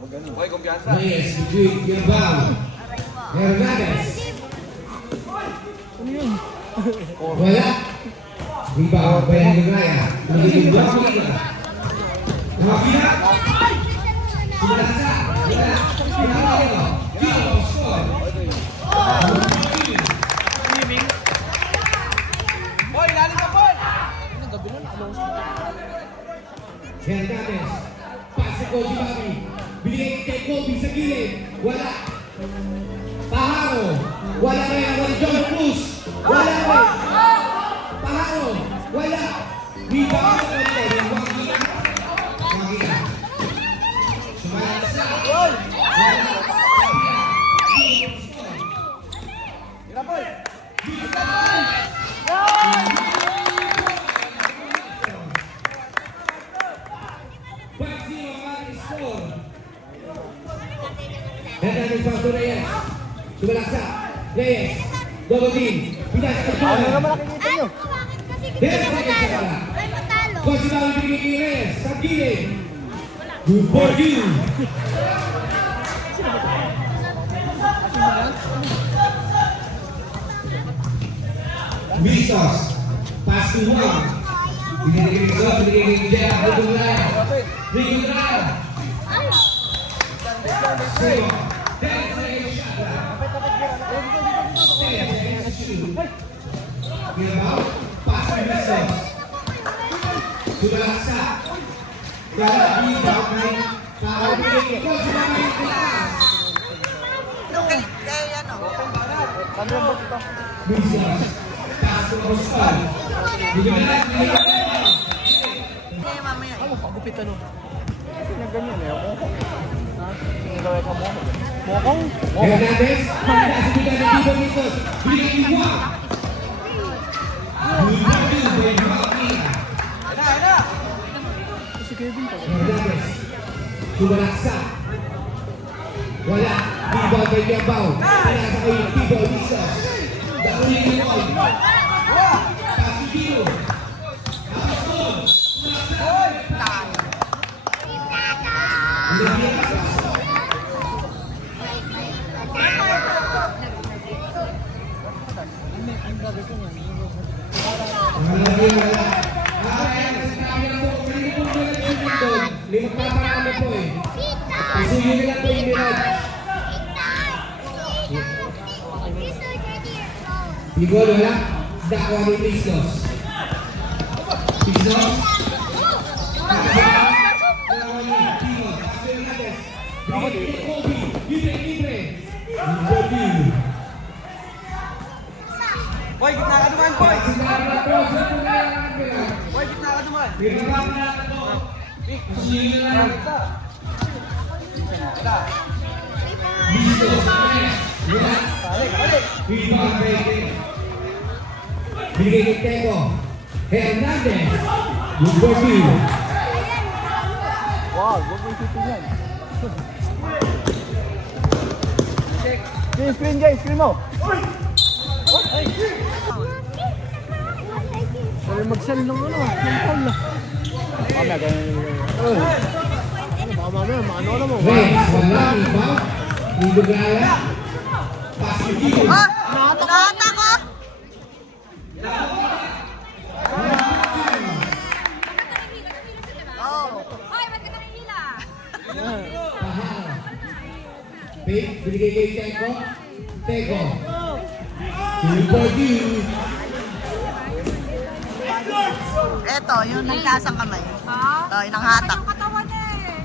Hoy, kumpiyansa. Reyes, between Gilbao. Hernandez. Ano yun? Wala. Rebound, Bayan Ligaya. Magiging block nila. Nakakita. Sinasa. Wala. Pinakagano. Gio, score. Hoy, lalim ka, Paul! Hernandez. Pass sa Kobe Bobby. Binigay kay Kobe sa gilid. Wala. Paharo. Wala rin ang John Cruz. Wala rin. Paharo. Wala. Rebound. Wakita. Sumalasa. Wala. Hira, Paul! Hernandez pa to Reyes. Sumalaksa. Reyes. Double team. Pinasa ka siya. Ano naman nakikita nyo? Bakit kasi kita matalo? Ay, matalo. Coach na ang binigay ni Reyes. Sa gilid. Good for you. Vistos. Pass to one. Binigay ni Rizal. Binigay ni Jeff. Rico Raya. Rico Raya. Sino. Dennis Reyes shot. Gilbao. Pass to Vistos. Sumalaksa. Kaya rebound kay Kahapin. Coach na ang pinataas. Ano yung box ito? Vistos. Pass to Oscar. Bigyan na natin yung Ano, pagupit ano? Kasi na ganyan eh, mokong. Ha? Sinigawin ka mokong. Mokong? Hernandez. Nasa bigyan ng Tito Vistos. Bigyan ni Juan. Good for you, baby. Ayun na! Si Kevin pa. Hernandez. Sumalaksa. Wala. Rebound kay Gilbao. Pinasa kay Tito Vistos. Dauli ni Lloyd. Pass to Tito. Apostol. Magpaparami po eh. Isuyo nila po yung Miraj. Bigol wala. Dakwa ni Vistos. Vistos. Dakwa ni Tino. Hernandez. Bigay kay Kobe. Libre. Kobe. Hoy, gitna ka naman, Paul! Sinabi na po sa tungayan. Hoy, gitna ka naman! Rebound na ito. Isuyo nila. Vistos. Wala. Rebound kay Tino. Bigay kay Teko. Hernandez. Good for you. Wow, huwag mo isipin yan. Screen, Jay, screen mo. Sabi mag-sell ng ano, ng call na. Mamaya, ganyan yung... Baka mamaya, maano na mo. Reyes, wala. Rebound. Ligo Gaya. Pass to Tito. Nakata ko. Hoy, ba't ka nakihila? Pink, binigay kay Teko. Teko. Good for you. Eto, yung nagkasang kamay. Ha? Oh, yung nanghatak. Yung katawan eh.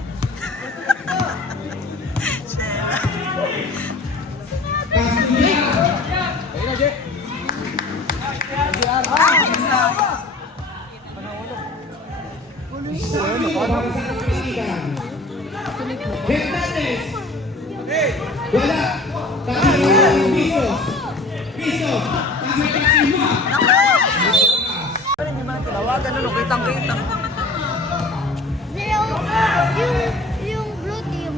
Pass to Jan. Ayun na, Jay! Sabi, para sa kapitigan. Hernandez. Wala. Kasi wala yung Vistos. Vistos. Kasi mo. Tawagan ano, kitang-kita. Yung blue team.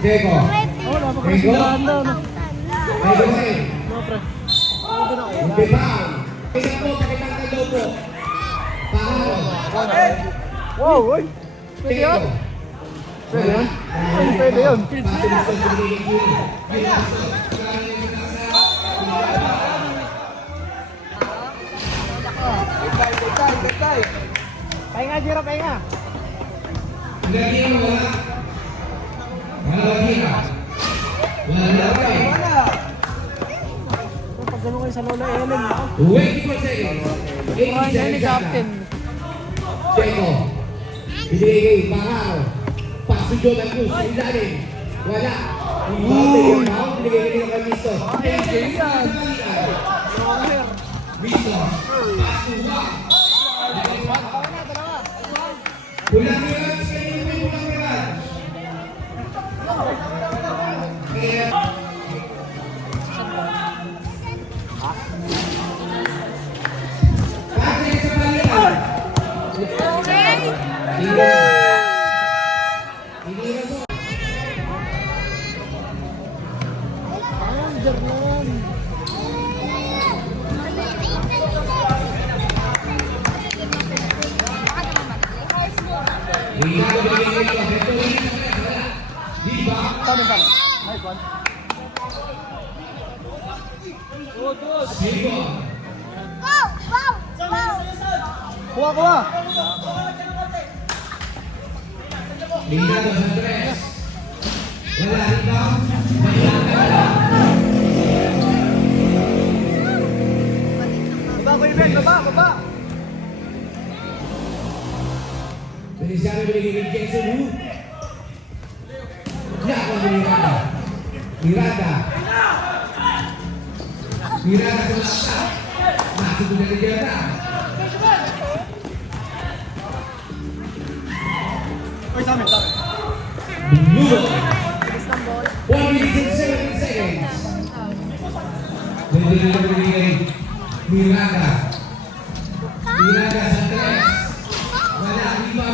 Teko. Red team. Oh, napakasigahan daw. Teko na eh. No, pre. Pwede na ako. Bebang. Tingnan po, pakitang ka daw po. Pahalo. Wow, oy. Pwede Teko. yan. Pwede yan? Pwede yun. Tay. Pahinga, Jiro, pahinga. Lagi mo wala. Wala lagi ka. Wala lagi. Wala. Pag gano'n kayo sa Lola Ellen, ako. 24 seconds. 80 Ay, ni seconds. Captain. Checo. Binigay kay Bangaro. Pasok Jordan Cruz. Ilalim. Wala. Binigay kay Kamisto. Misto. Pulang kirat. Pulang kirat. Patrick sa balian. Ayun, Jernon. Saan? Nice one. Kuha, kuha. Ligado sa tres. Wala rebound. Baba, Kuya Ben. Baba. Feliciano binigay kay Jason Wu. Yakon ni Miranda. Miranda sa laksa. Masuk na kay Miranda. Lugo. 1 minute and 70 seconds. Binigay kay Miranda. Miranda sa tres. Wala rebound.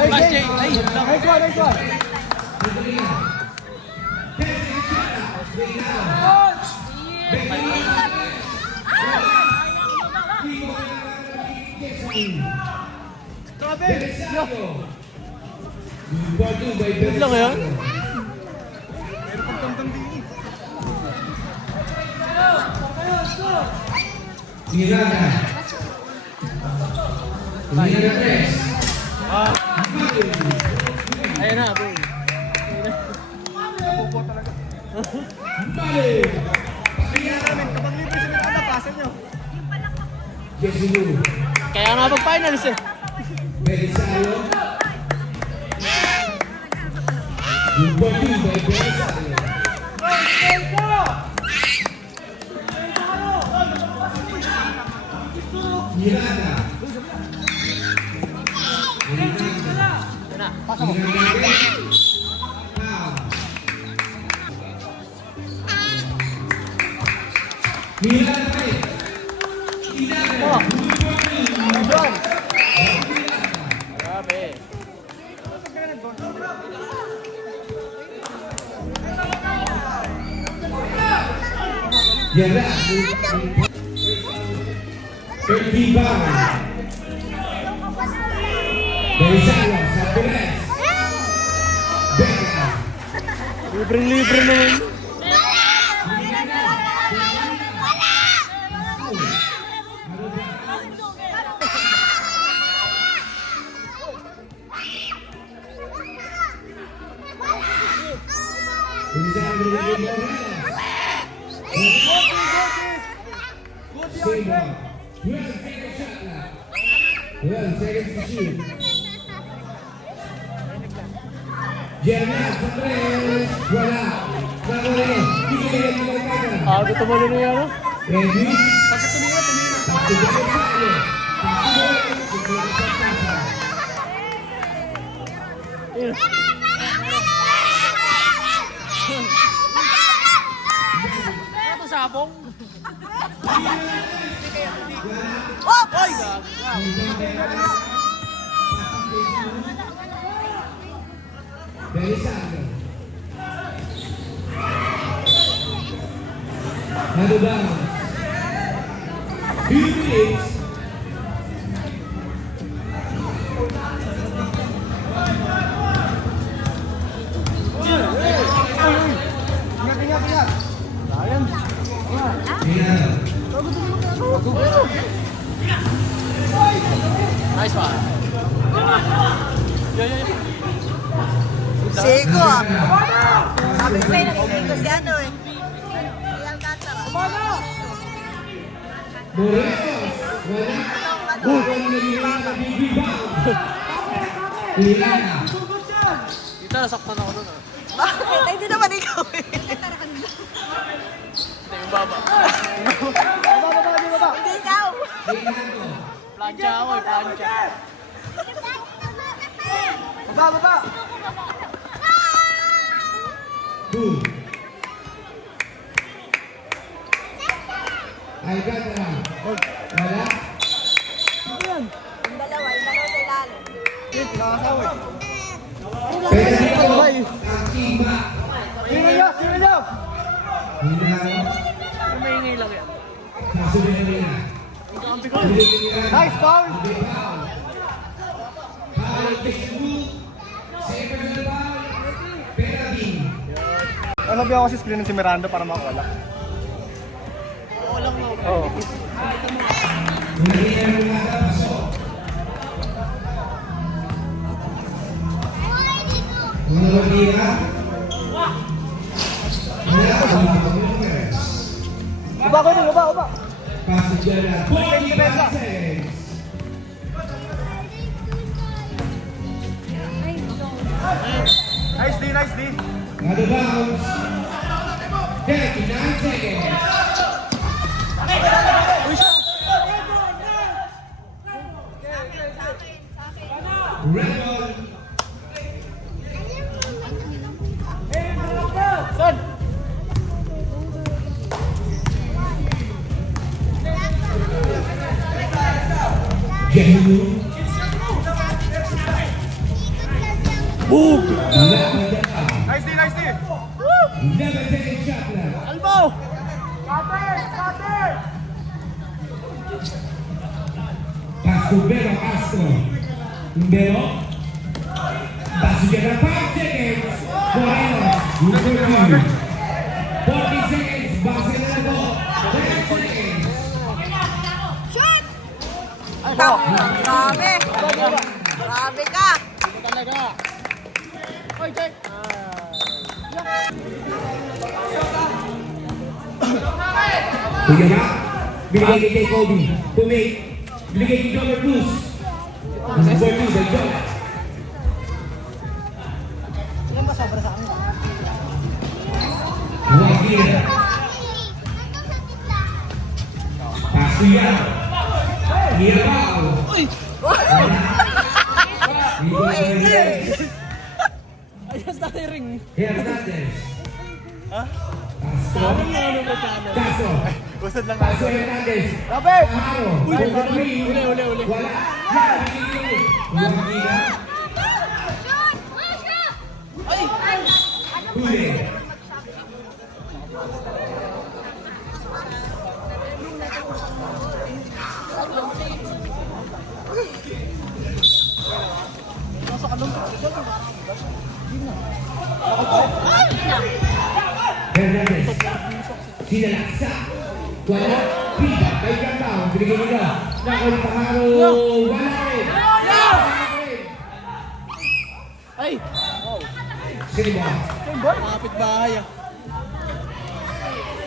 Nice one. Good lang yan. Miranda. Miranda tres. Ayun na, boy. Balik. Kapag libre sila ito, napasan nyo. Jason Wu. Kaya nga mag-finals eh. Belisario. Balik by Belisario. Miranda. Ayun na, pasa mo. Miranda. Oh. John. Grabe. Yara. 30 bang. Belisario sa tres. Becca. Libre naman. Belisario binigay kay Silva. 12 seconds shot left. 12 seconds to shoot. Jeremiah sa tres. Wala. Wala. Bigay ng Balisario. Gusto mo na yan, no? Ready? Pag tumira. Belisario. Belisario. Ayun. Ito sabong. Ay, Belisario. Ano ba? 2 minutes. Ingat, ingat, ingat. Ayan. Pinalo. Nice one. Siko ah. Sabi ko sa'yo, siko si ano eh. Ilang data ka? Morelos. Wala. Wala na nila na rebound. Tirana. Dito, nasaktan ako doon. Bakit? Ay, hindi naman ikaw eh. Hindi, yung baba. Hindi ikaw. Tirano. Plancha ako eh, plancha. Baba, baba. Two. Alcantara. Wala. Yung dalawa sa ilalim. Nakakasawa eh. Pero dito, ang iba. Tingnan niyo, tingnan niyo. Hinalo. Pero may ingay lang yan. Kasunod na nila. Nice foul. Foul, textbook. Second personal foul. Perabing. Sabi ako kasi screen si Miranda para makawala. Walang no. Oo. Hindi na lumada, pasok. Mga tira. Wala, Perez. Baba ko din, baba, baba. Pasok dyan na 45 seconds. Nice D, nice D. Out of bounds. 39 seconds. Red ball. Jehu. Boom! Laban dyan. Nice D, nice D. Never take a shot left. Albo! Pass to Vero Castro. Vero. Pass to 5 seconds. Moreno. Number 2. 40 seconds. Base na na po. 10 seconds. Grabe. Grabe ka. Ito talaga. Oy, check! Kuya ba? Binigay kay Kobe. Tumate. Binigay kay Joker Cruz. Number 2. The Joker. Wagir. Pass to Yan. Hirabaw. Ayos na yung ring. Hernandez. Castro. Ano ba dyan? Castro. Usad lang Castro Hernandez. Robert! Amaro. Uli. Wala. Wagir. Huli. Hernandez. Sinalaksa. Wala. Pita. Kay Gandao. Binigay nila. Nakulipaharo. Wala rin. Ay! Sino ba? Kapit bahay ah.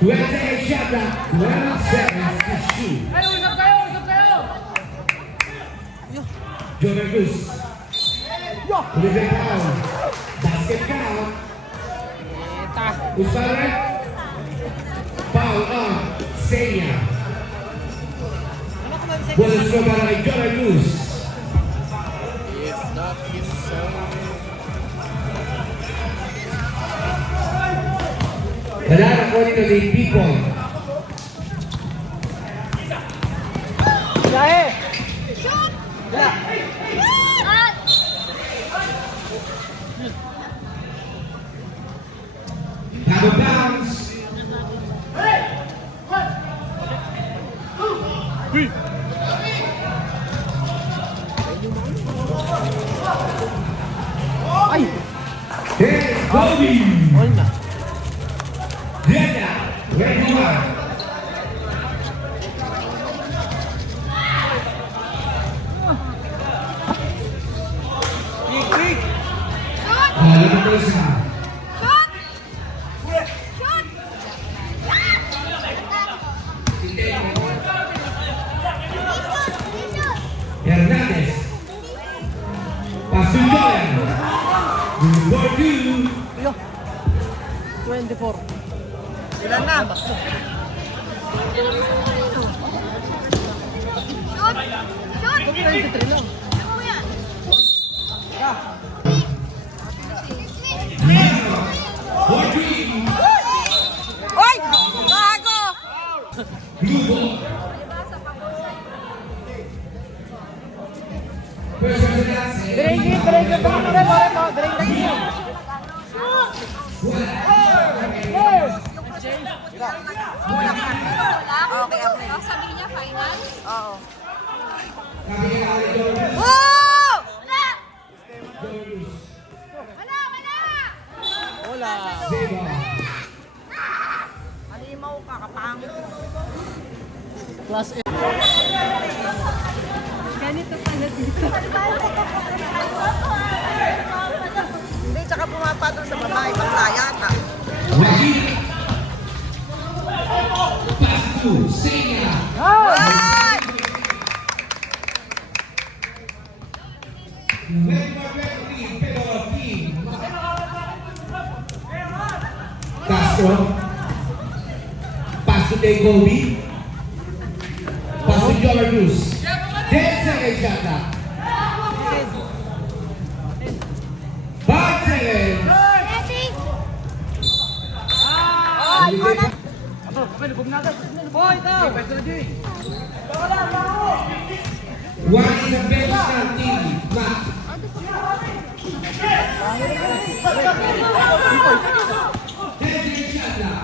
20 seconds shot clock. 12 seconds to shoot. Usap kayo! Joker Cruz. Ulitin foul. Basket count. Eta! Usparet. Foul on Senya. Buenos ko para kay Joker Cruz. If not his son. Wala na ko nito ni P-Point. Jahe! Out of bounds. Ay! Here's Kobe. All na. Diana, ready one. Lima isa. Hernandez. Pasukan. Number 2. Yo. 24. Ilan na? Shoot! Shoot! 23 lang. Oy! Bago! Blue ball. First representative. Diretso, diretso. Pareho. Diretso. Okay, okay. Sabi niya, final? Oo. Kapitán Woo! Wala! Wala! Wala! Wala. Zeba. Halimaw ka, kapangit. Class A. Ganito pala dito. Hindi, tsaka pumapatol sa babae. Bakla yata. Wajid. Pass to Senya. Ay! Castro. Pass to Kobe. Pass to Jomer Cruz. 10 seconds shot clock. 5 seconds. Ready? One is a bench stand team. Matt. 10 seconds shot clock.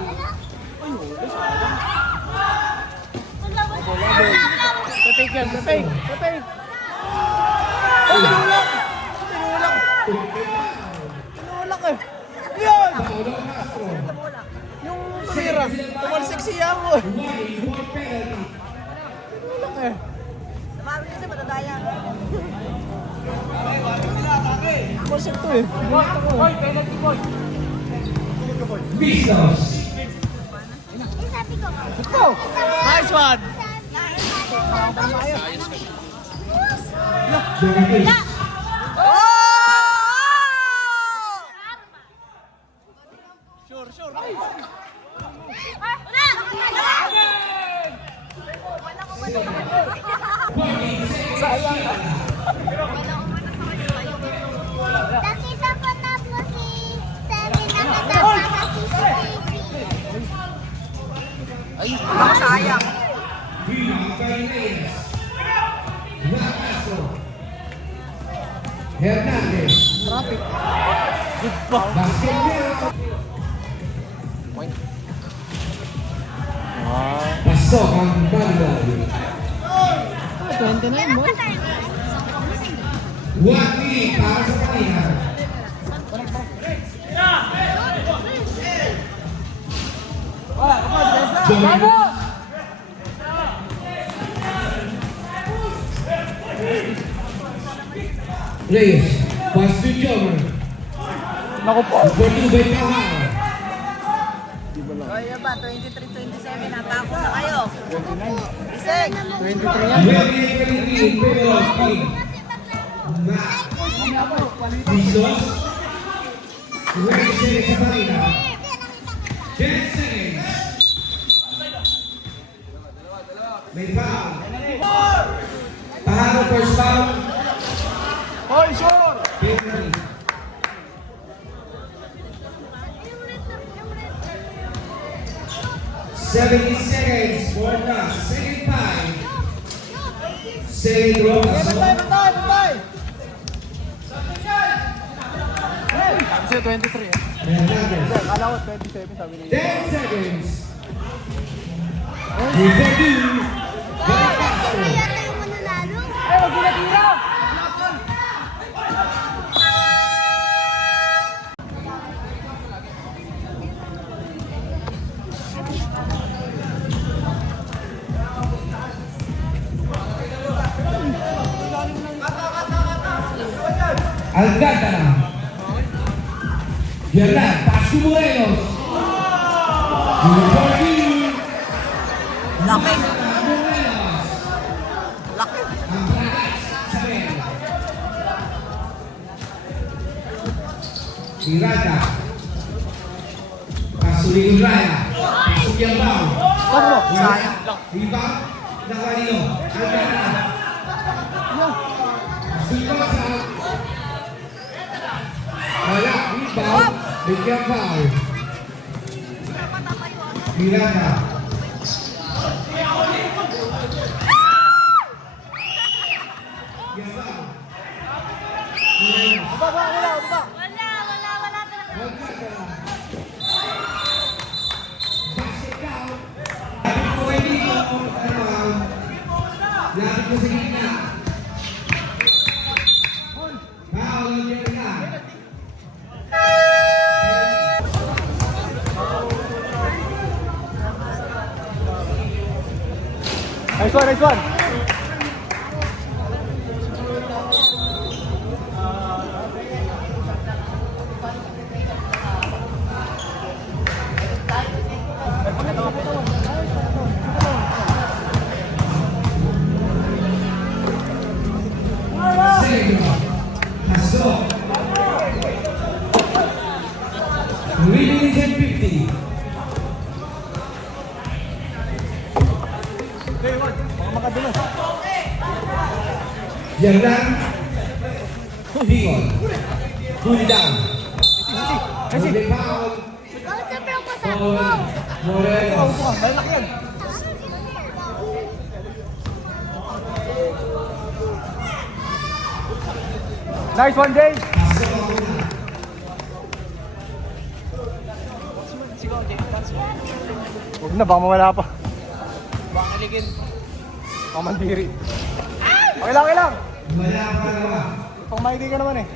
Tapig yan. Tapig. Tinulak eh. Yan! Paolo Castro. Yung tumira. Tumalsik siya mo eh. 1 for penalty. Tinulak eh. Sumami kasi matadaya. Tumalsik to eh. Vistos. Sabi ko. Ito! Nice one! Jomer Cruz. Oh! Sure. Wala! Nakita ko na po si Sammy nakatapa sa CCTV. Baka sayang. Rebound by Reyes. Matt Castro. Hernandez. Traffic. Basket ball. Pasok ang volleyball. 29 mo. 1 minute para sa kanila. Jomer. Reyes. Pass to Jomer. Naku po. For 2 by Kahar. O, yun ba? 23-27. Natako na kayo. Isig. 23 yan. 28-23. Pero team. Matt. Vistos. 20 seconds sa kanila. 10 seconds. May foul. Pahalo first foul. Hoy, sure! Penalty. 70 seconds for the second time. Second row. Bantay! Kasi 23 eh. Hernandez. Kala ko 27 sabi niya. 10 seconds. Number 2. Castro. Yata yung mananalo. Ay, wag ginatira! Alcántara. Yerlan, Pascu Morelos. Jordi. Laki. Laki. Ang Bragas, Isabel. Miranda. Pasuling Raya. Pasok yung bang. Sayang. Rebound. Nakalino. Alcántara. Pasok sa. Wala. Rebound. Bigyan foul. Miranda. Lapit mo sa gitna. Foul ng Jerna. Nice one, nice one. Sergio. Castro. Winning is at 50. Yerlan. Bingon. Huli down. Huli foul. Siyempre ako sa Foul. Morelos. Malaki yan. Nice one, Jay. Huwag na, baka mawala pa. Baka kiligin. Pamandiri. Okay lang, okay lang. Wala ang pangalawa. Pang maigi ka naman eh.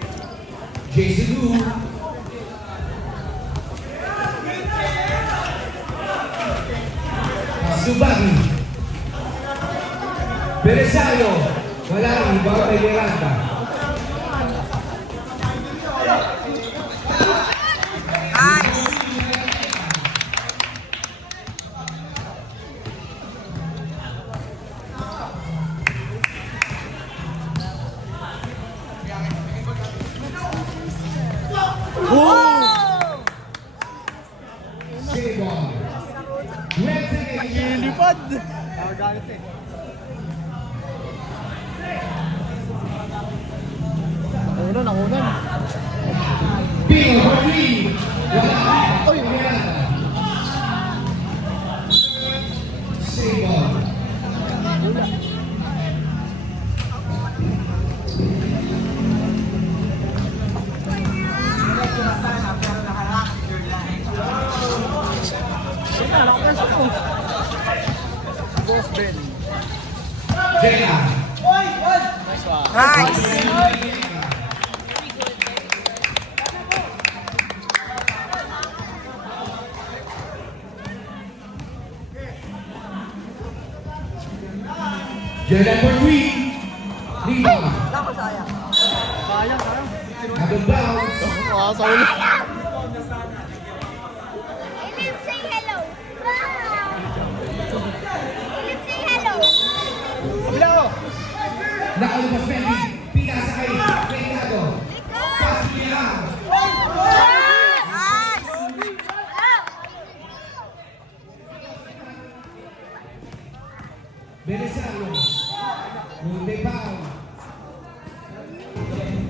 Jason Wu. Subagi. Belisario. Wala ang iba kay Miranda. Nice. Sebon. 20 seconds. Lipad. Nakagalit eh. Nakunan. Bingo for three. Wala. Oy, Miranda. Sebon. Boss Ben. Jena. Nice. Jena for three. Lima. Lako, sayang. Sayang, sayang. Out of bounds. Sa ulo. Elif, say hello. Elif, say hello. Kabila ko. Nakalabas Bendy. Pinasa kay Reynado. Pass nila. Nice. Belisario. Huli foul.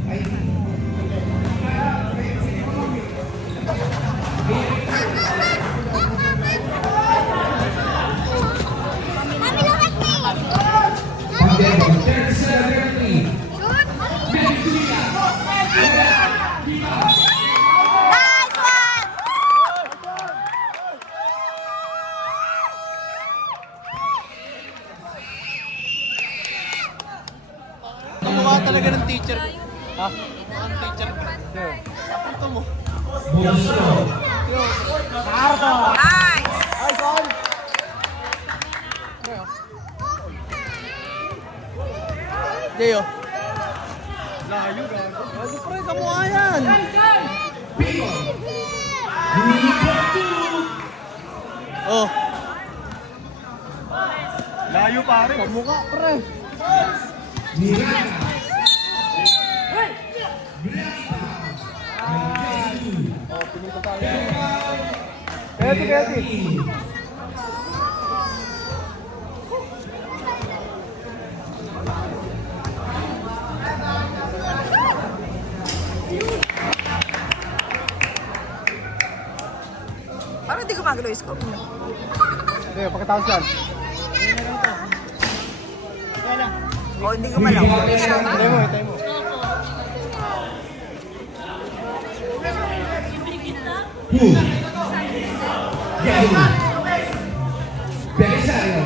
Ay. Mami, look at me. Pagdebo. 37-33. Shoot. Nice one. Kamukha talaga ng teacher. Ha? Ang teacher. Ito mo. Monstro. Nice. Ay, son. Jayo. Layo, gago. Gago, pre, kamukha yan. Picon. Number 2. Oh. Layo, pare. Kamukha, pre. Miranda. Oh, pinito tayo. Keti, Keti. Parang hindi gumagalaw yung scope niyo. Okay, pagkatapos yan. O, hindi gumalaw. Hintay mo, hintay mo. Who? Yahoo. Belisario.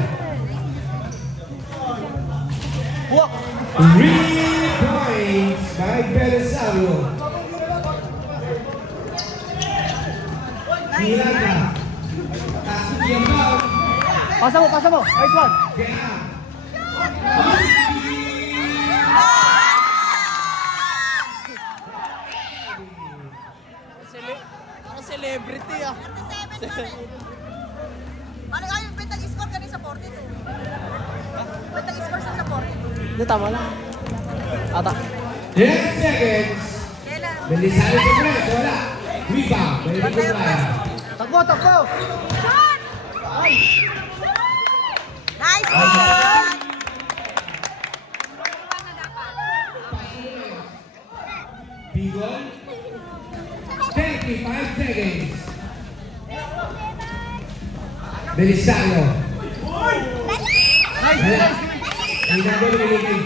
Walk! 3 points by Belisario. Miranda. Tasok yung ball. Pasa mo, pasa mo. Nice one. Kaya. Parang celebrity ah. 37 pa rin. Ano nga yung betang score kanina sa 42? Betang score sa 42? Hindi, tama lang. Ata. 10 seconds. Kailan? Belisario sa press. Wala. Rebound. Pwede ko kaya. Takbo, takbo. Shot! Nice one! Picon. 35 seconds. Belisario. Nice, nice. Hindi na doon nilagay.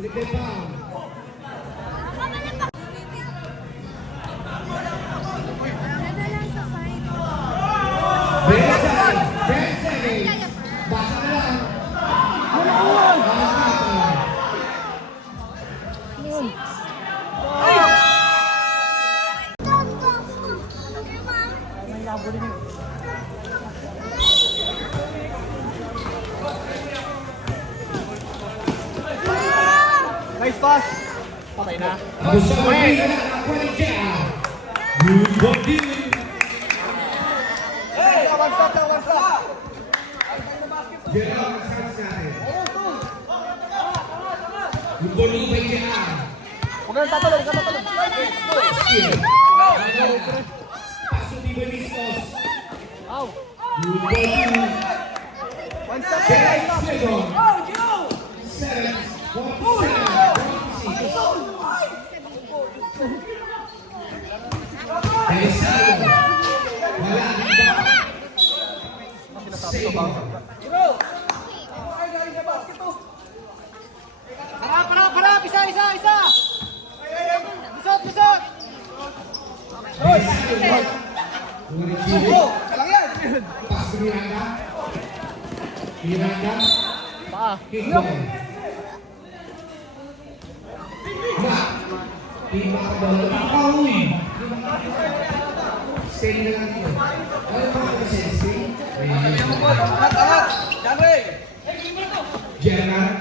Ulit na pound. Belisario. 10 seconds. Basa na lang. Nice pass. Patay na. Tapos sa mga nakakuha ng Kea. Good body. Hey, one stop na, one stop. Gerald, masakas natin. Good body by Kea. Huwag ka nang tatalo, huwag ka nang tatalo. Skill. Paso ni Belistos. Ow. Good body. One stop. Kea Nice stop. second. 7, 47, 46. Belisario. Wala. Save. Para. Isa. Bisot. Belisario. Oh, lang yan. Pass to Miranda. Miranda. Pa. Kick ball. Back. Tibak ka bola. Pauwi. Stay na lang yun. Ano ba kasi stay? Gerard.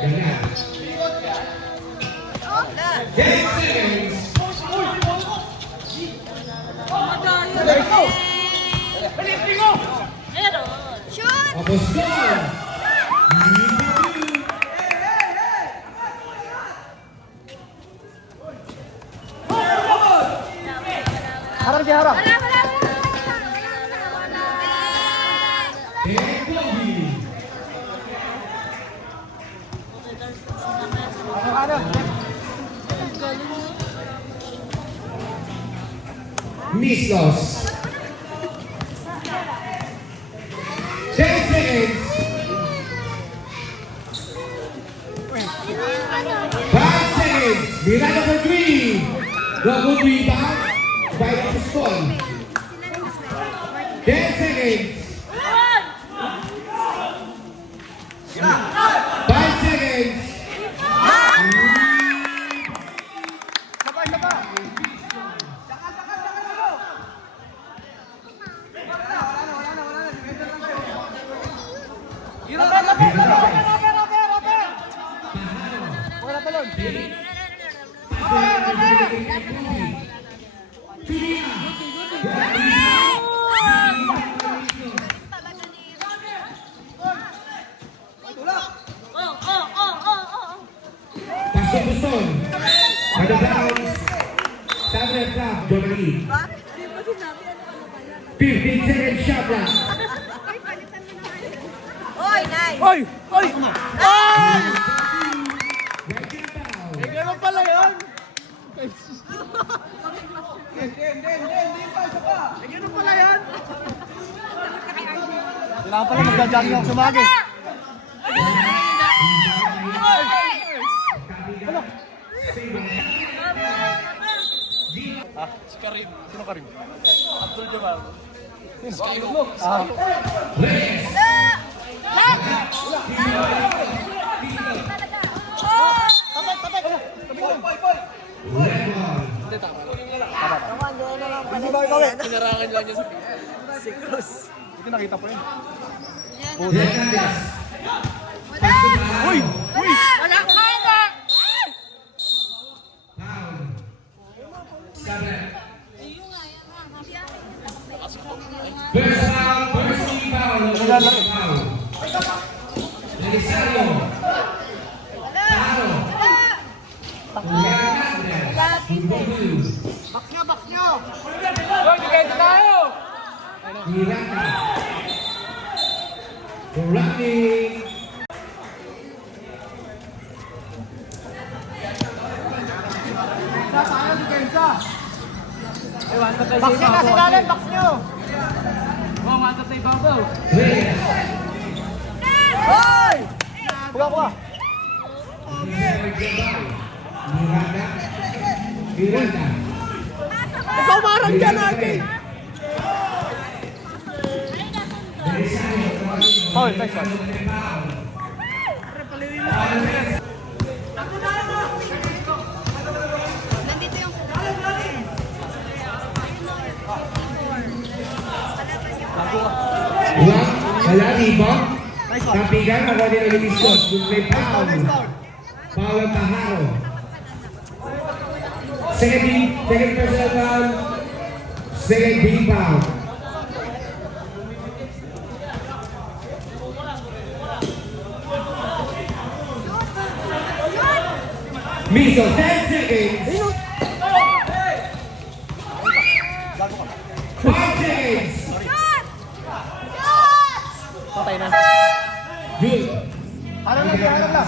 Ganyan. 10 seconds. Shoot! Tapos goal. Harap dia harap. Ano? Mislos. 10 seconds. 5 seconds. Miranda for 3. The good rebound by Pistol. 10 seconds. 5 seconds. Sapa. Okay na talon. Pasok Buston. Pada Browns. Sabre Club. Johnny. Ba? Hindi mo sinabi ano ka pala. 15 seconds shot clock. Oy, nice! Oy! Oy! Ay! Right hand down. Eh, ganun pala yun. Eh, ganun pala yun. Kailangan pala magja-jogging ako sumagi. Ah, si Karim. Sino Karim? Abdul Jabbar. Sino? Ah. Hindi, tama. Pinarangan lang niya si Cruz. Hindi nakita po yun. Hernandez. Uy! Uy! Wala ko ba? Foul. Sabre. First foul. First team foul. First foul. Belisario. Taro. Hernandez. Box nyo! Uy, dikento tayo! Miranda. Running. Box nyo kasi galing, box nyo! Umangat sa ibabaw. Reyes. Hoy! Kuha. Miranda. Miranda. Ikaw marang dyan, Arky! Belisario. Hoy, nice one. Nandito yung... Wala, ibang. Kapigan, ako din ang ilisot. May foul. Foul ang Taharo. Second personal foul. Second big foul. Miso, 10 seconds. 5 seconds. Patay na. Good. Harap lang, harap lang.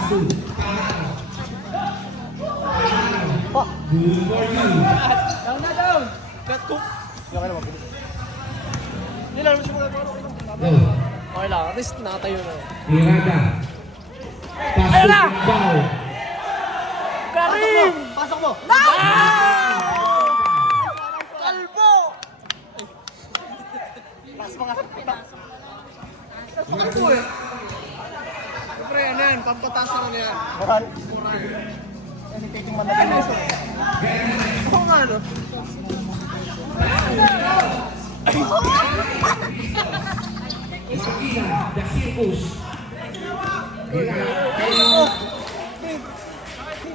Good for you. Down na, down! Cut cook! Hindi okay lang, mabilis. Hindi lang, mas mga Go. okay lang, at least nakatayo na. Miranda. Pasok Ayun na! ng foul. Karim! Pasok mo! Kalbo! Taas mga taas. Kalbo eh. Siyempre yan yan, pampataas na rin yan. Moral. Anything man na pineso. Oo nga no? Makina, the circus.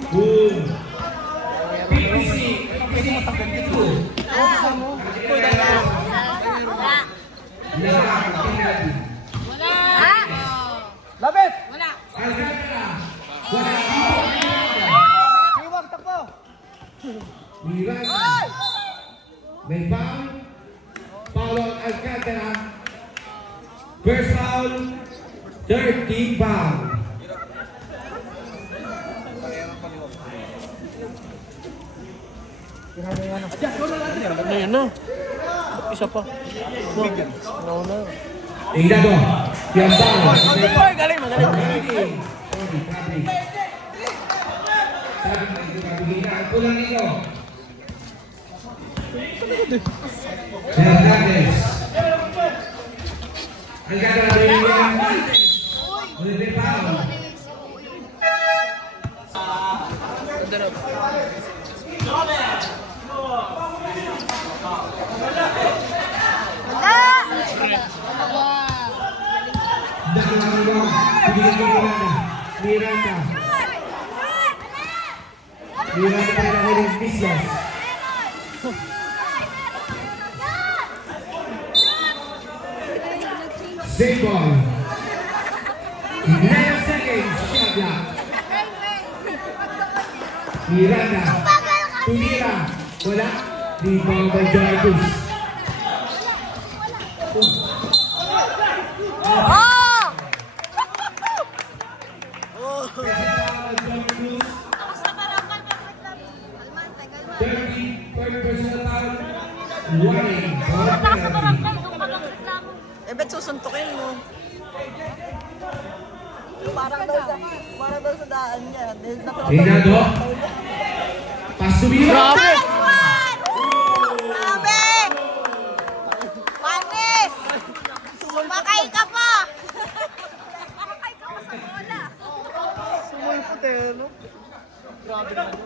Boom. PPC. Pwede mo tanggal dito. Labit! Iwag, takbo! Miranda. May foul. Foul on Alcantara. First foul. Third team foul. Ayun na. Isa pa. No, no. Tingnan mo. Yung foul. Ay, galing, magaling. Sabi mo, ito mabigyan. Ang kulang nito. Hernandez. Ang gagawin niya. Ulit may foul. Dahil ang mga Miranda. Miranda. Miranda pa rin ako ng Mislas. Save ball. 11 seconds. Shot clock. Miranda. Tumira. Wala. Rebound by Jarvis. Oh! Jarvis. Tapos na kalakal, kalmante, kalmante. 30 per personal foul. Warning. Ball penalty. Eh, ba't susuntukin mo? Parang daw sa daan niya. Reynaldo. Pass to Mira. Grabe! Nice one! Grabe! Panis! Sumakay ka pa! Sumakay ka pa sa bola! Sumoy puti, no? Grabe naman.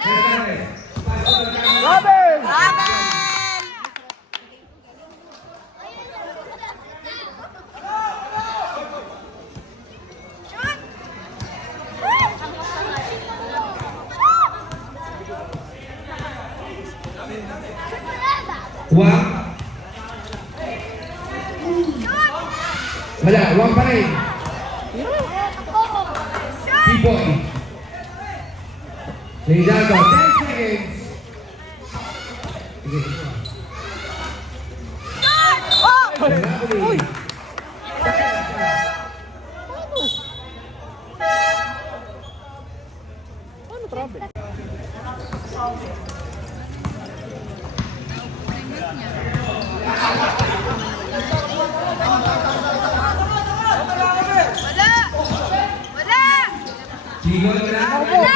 Grabe! Grabe! Wang. Wala, wang pa rin. P-boy. Reynaldo, 10 seconds. Sige. Wala ulit. Ano trouble? Wala! Wala! Sigol ka na. Wala!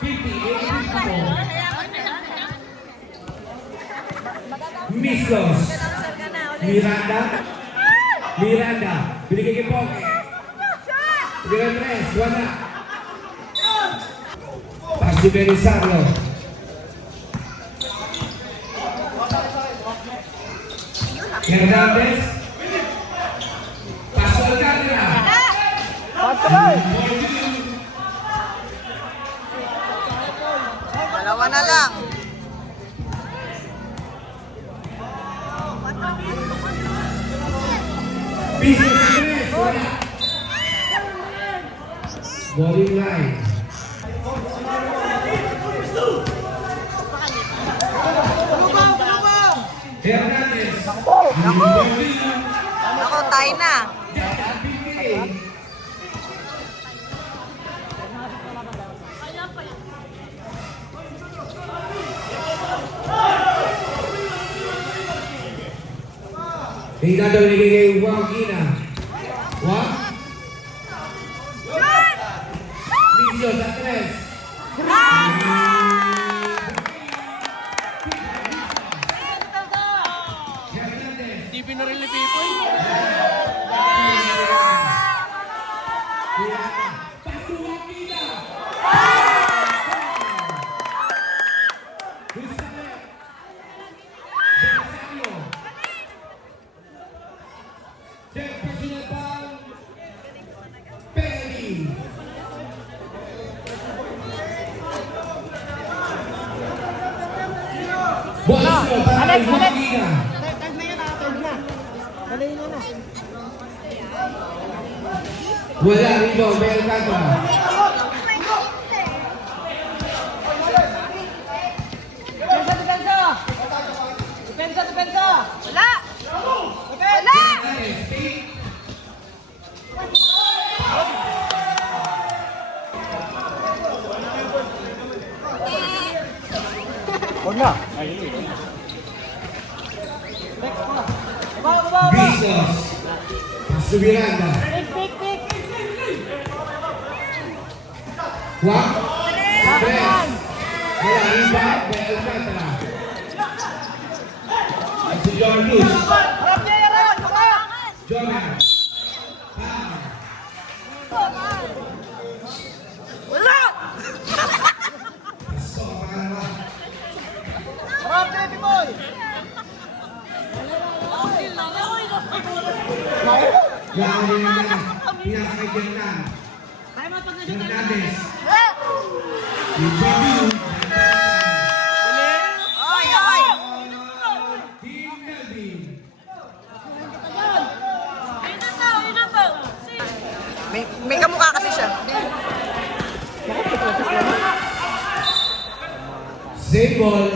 58-54. Mislos. Miranda. Miranda. Binigay kay Poke. Tres. Wala. Pass to Belisario. Hernandez. Pass to Alcantara. Patay! Dalawa na lang. Business Tres. Wala. Bowling line. Hernandez. Ako, tayo na. Reynaldo binigay kay Wangina. Wang. Mislos at Tres. Hernandez. Di pinaril ni Pipoy. Alex, Alex! Tag na yan, tag na. Dalayin na na. Wala, rebound, may Alcantara. Wala! Wala! Huwag na. Business. Pass to Miranda. Wang. Tres. Wala, rebound, may Alcantara. Si John Luz. Joman. Wala! Pinakakay Jordan. Jordanes. Yung Bobby. Oy, oy! Team Melvin. May kamukha kasi siya. Save ball.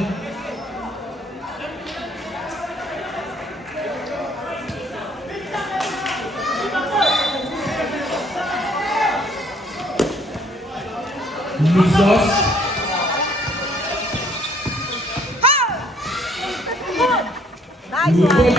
Lusos. Nice one.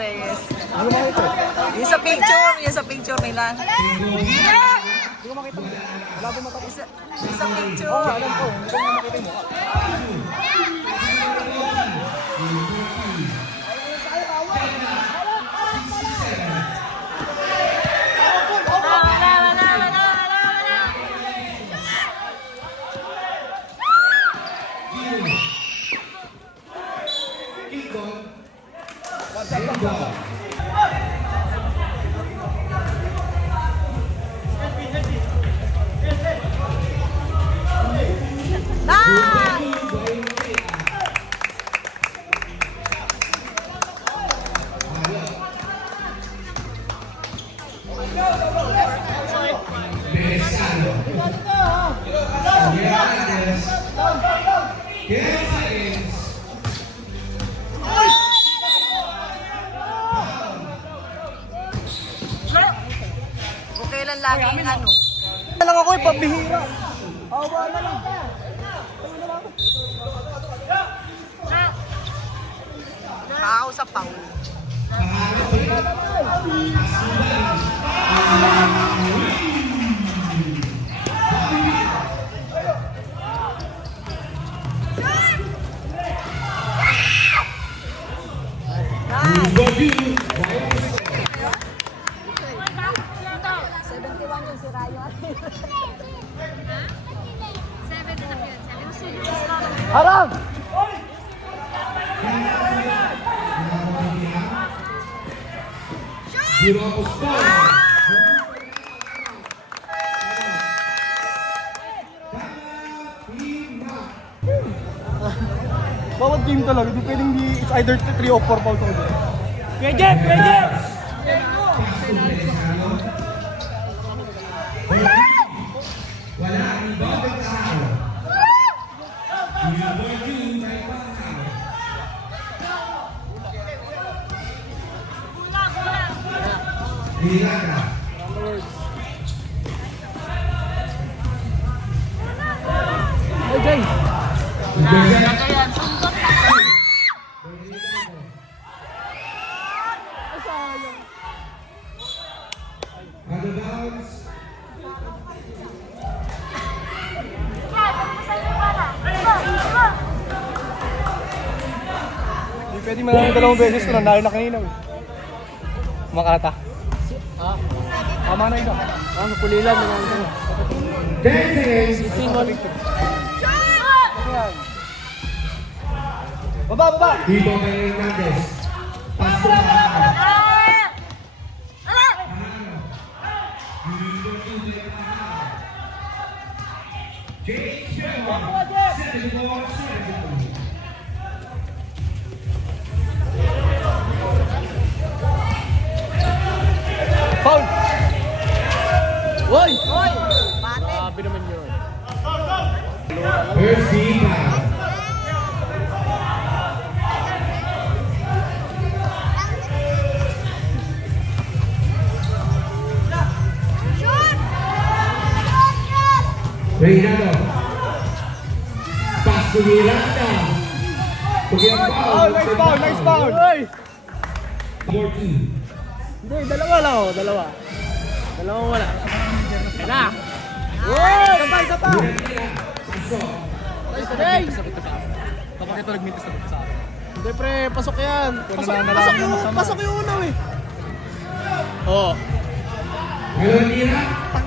Reyes. Yung sa picture nila. Hindi ko makita. Wala ko makita. Yung sa picture. Oo, alam ko. Hindi ko makita yung mukha. Kung kailan laging ano. Lang ako eh, pambihira. Awa na lang. Tao sa pang. Harang! Zero up score. Bawat game talaga, hindi pwedeng di, it's either 3 or 4 fouls ako dito. Pwede! Pwede! Wala ang ibang kasama. Number 2, may pasal. Hilaga. Hey, Jay! Out of bounds. Hindi pwede manang dalawang beses ko, nanalo na kanina. Makata. Ha? Tama na ito. Ang pulilan, nanalo na. 10 seconds. 15-1. Baba, baba! Tito Hernandez. Pasok na. Jake Sherman. 74-72. Foul! Woy! Hoy! Bate! Grabe naman yun. First rebound. Reynaldo. Pass to Miranda. Pagyan foul. Oh, nice foul, nice foul. Oy! 14. Hindi, dalawa lang ako, dalawa. Dalawang wala. Yan na. Oy! Sabay, sabay. Miranda. Pasok. Hey! Kapag ito nagmintis na sa akin. Hindi pre, pasok yan. Pasok yung unaw eh. Oo. Ngayon tira.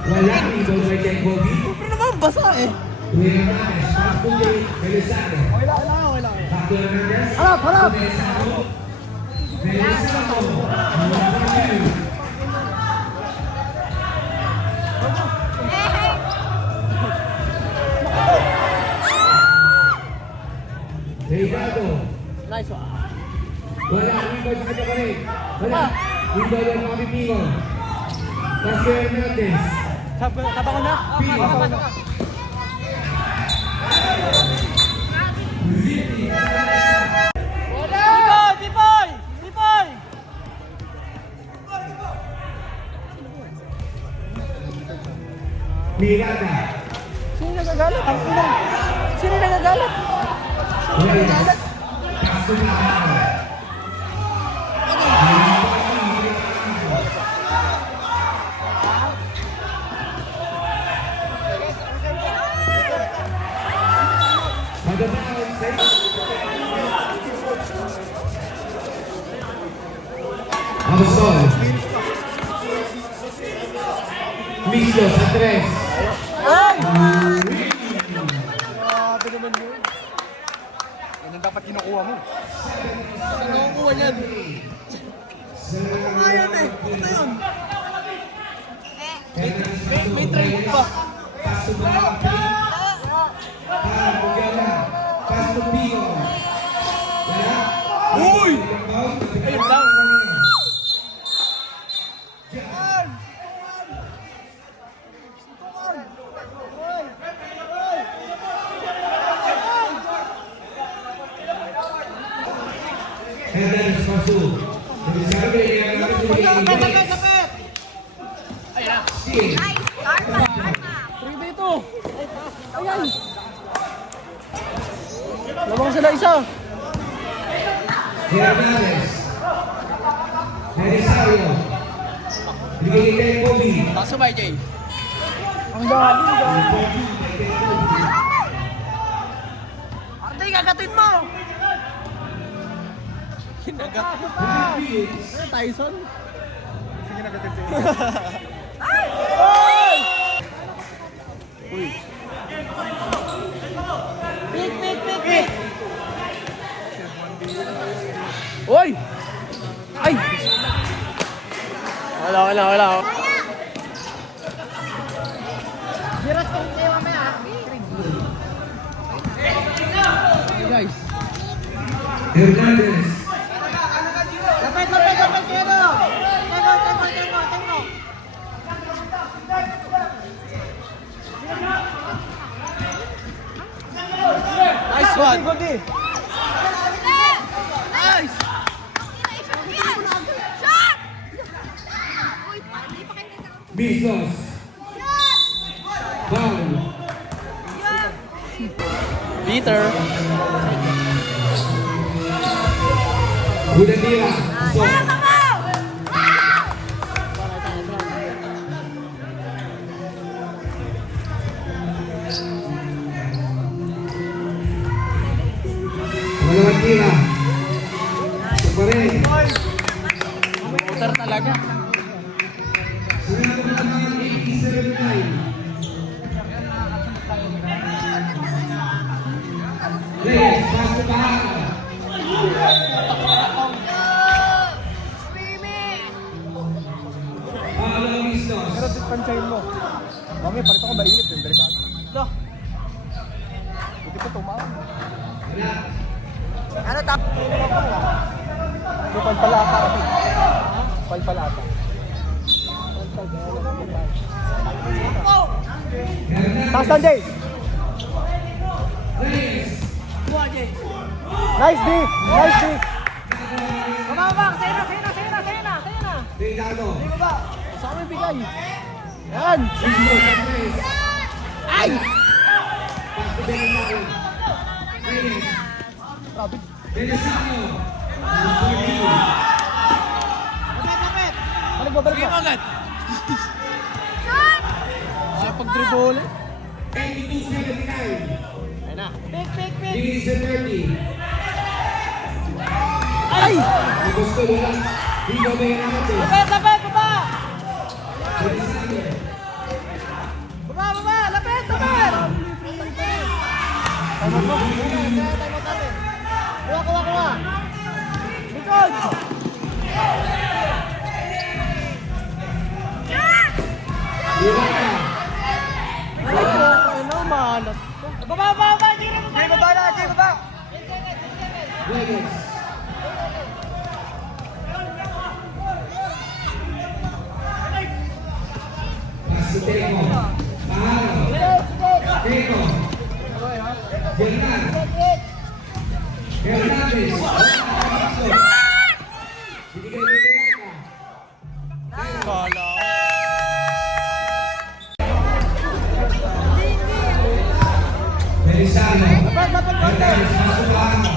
Wala. Ito by Jen Kobe. Pero naman, basa eh. Miranda. Pass to Melisano. Okay lang. Pass to Hernandez. Harap! Melisano. Melisano. Reynaldo. Nice one. Wala. Rebound sa kanya pa rin. Wala. Rebound ang mga pipingon. Pass to Hernandez. Taba ko na? Pingon. Pipoy! Miranda. Sino nagagalat? Ang ina. Sino nagagalat? Reyes. Pass to Miranda. Abasol. Mislo sa 3. Grabe naman yun. Yan ang dapat kinukuha mo. Saan nakukuha niyan? Ako nga yan eh. Ano yun? May trade pa. Uy! Ayun lang. Hernandez masuk. Sabi niya Nice. Karma. 3v2. Ayan. Labang sila isa. Hernandez. Herisario. Bigay kay Kobe. Paso ba, Jay? Ang galing. Ate, kagatin mo! Kinagat ko pa! Tyson? Sige, nagatin siya. Ay! Uy! Pik! Uy! Ay! Wala. Giras ko kayo mamaya. Hey guys. Hernandez. Lapit kayo. Tengo. Nice one. Nice. Shot! Mislos. Foul. Peter. Budandira. Stop. Malawat tira. Ito pa rin. Peter talaga. Sunod naman ang 87-9. Reyes, pass to Bahanga. Paolo Mislos. Pero pansayin mo. Mami, parito ko mainit. Delikado. Lo. Hindi ko tumaon. Ano tap? May palpalata kasi. Palpalata. Taas lang, Jay! Nice D! Nice D! Mamabak! Sa'yo na! Reynaldo. Sa amin bigay! Yan! Mislos sa 3. Ay! Belisario. Reyes. Belisario. Number 2. Balik mo agad. Ay, pag-dribble. 82-79. Ayun na. Bigay sa 30. Ay! Gusto mo lang. Hindi ba yan natin? Lapit! Baba! Belisario. Baba! Lapit! Time out mo. Time out natin. Kuha. Likod! Miranda. Ano, mahanap. Baba! Jay, baba! Vegas. Pasiteko. Mahalo. Teko. Jernan. Hernandez. Binigay mo Miranda. Belisario. Hernandez. Masubahan mo.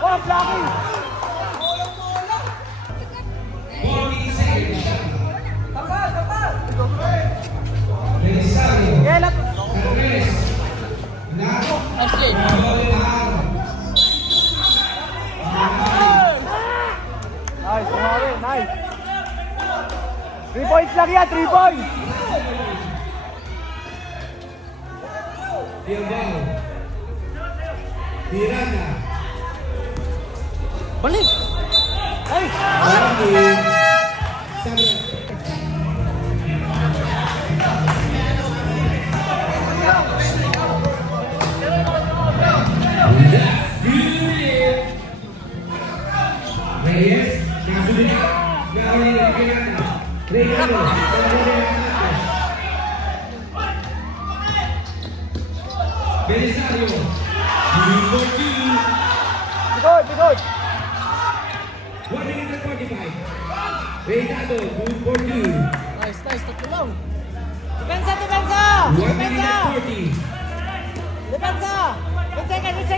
Oh, Flaky! 40 seconds. Belisario. Gelap! Andres. Nato. Ashley! Mahalo. Nice, kumari, nice! 3 points lang yan, 3 points! Diabao. Miranda. Balik! Ay! Samuel. Samuel. Reyes. Kasunod. Gawin ng Miranda. Regalo. Belisario. Number 2. Bigod! 1 minute and 45. Reynaldo, move for 2. Nice, tatlo lang! Depensa! 1 minute and 40. Depensa! 10 seconds!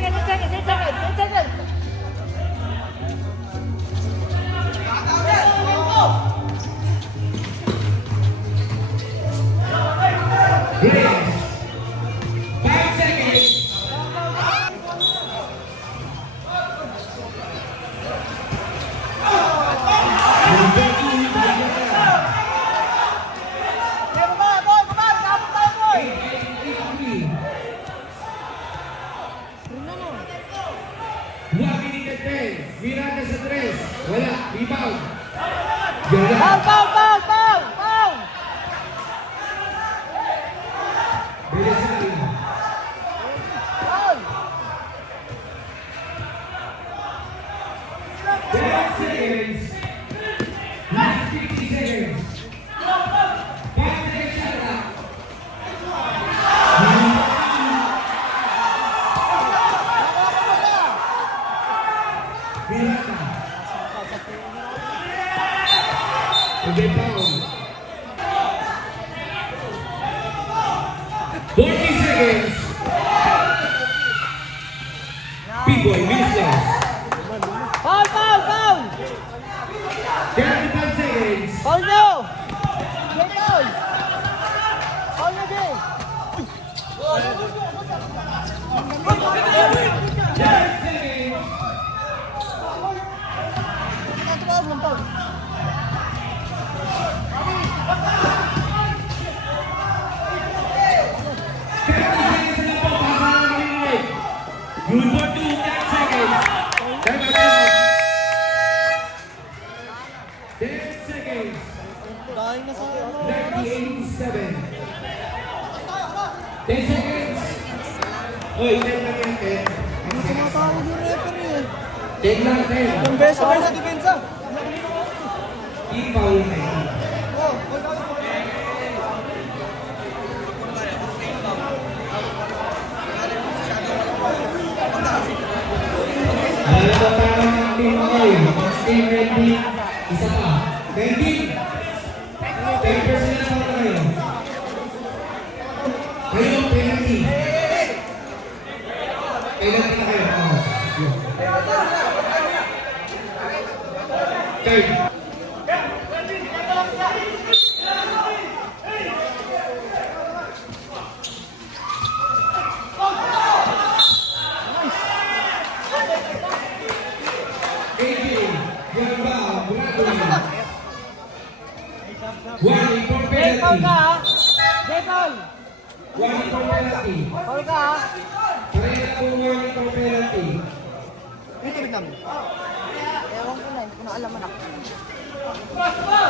Reyes. 5 seconds. Number 2, Baba! 83. 1 minute and 10. Miranda sa 3. Wala. Rebound. Ganda. Foul! Belisario. Foul! 10 seconds. Last 50 seconds. 5 seconds shot clock. Miranda. Okay, foul. 40 seconds. Big boy, minutes left. Foul! 35 seconds. Foul nyo! Foul! Foul na din! 10 seconds. Tumaw ng foul. Good for 2, 10 seconds. Time out. 10 seconds. Dahil na sa 1987. 10 seconds. Oy, 10 lang yan, 10. tumatawag yung referee eh. 10 lang, 10. Ang beso kayo sa depensa. I-foul na yun. Alam mo parang ang team ko eh. Ang team ready. Isa pa. 19. 10% na pa tayo. Third. One for penalty. One for penalty. Parehas po one for penalty. Yung tubig namin. Ewan ko na, hindi ko na alam anak. Bag ko.